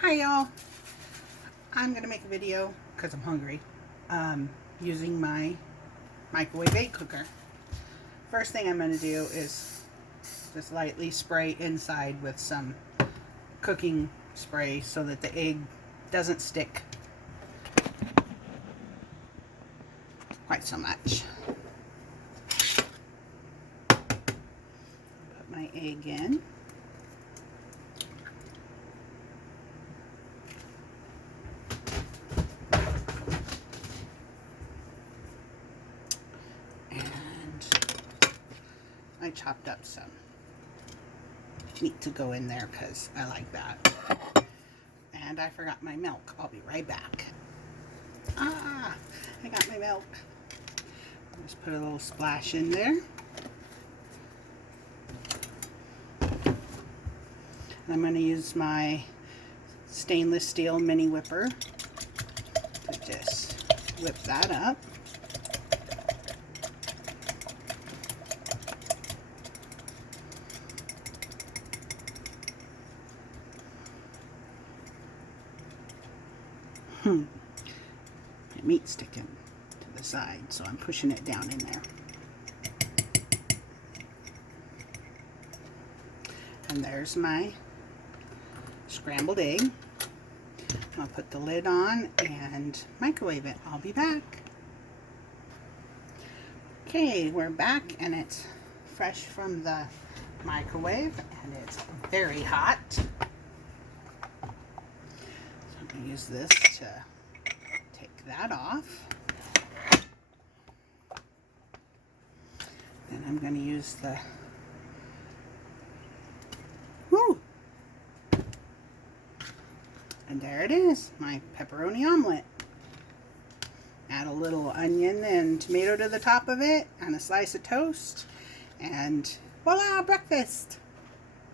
Hi y'all, I'm gonna make a video because I'm hungry using my microwave egg cooker. First thing I'm gonna do is just lightly spray inside with some cooking spray so that the egg doesn't stick quite so much. Put my egg in. I chopped up some meat to go in there because I like that. And I forgot my milk. I'll be right back. I got my milk. Just put a little splash in there. And I'm going to use my stainless steel mini whipper to just whip that up. The meat's sticking to the side, so I'm pushing it down in there. And there's my scrambled egg. I'll put the lid on and microwave it. I'll be back. Okay, we're back and it's fresh from the microwave and it's very hot. I'm going to use this to take that off. Then I'm going to use the and there it is, my pepperoni omelet. Add a little onion and tomato to the top of it and a slice of toast and voila, breakfast.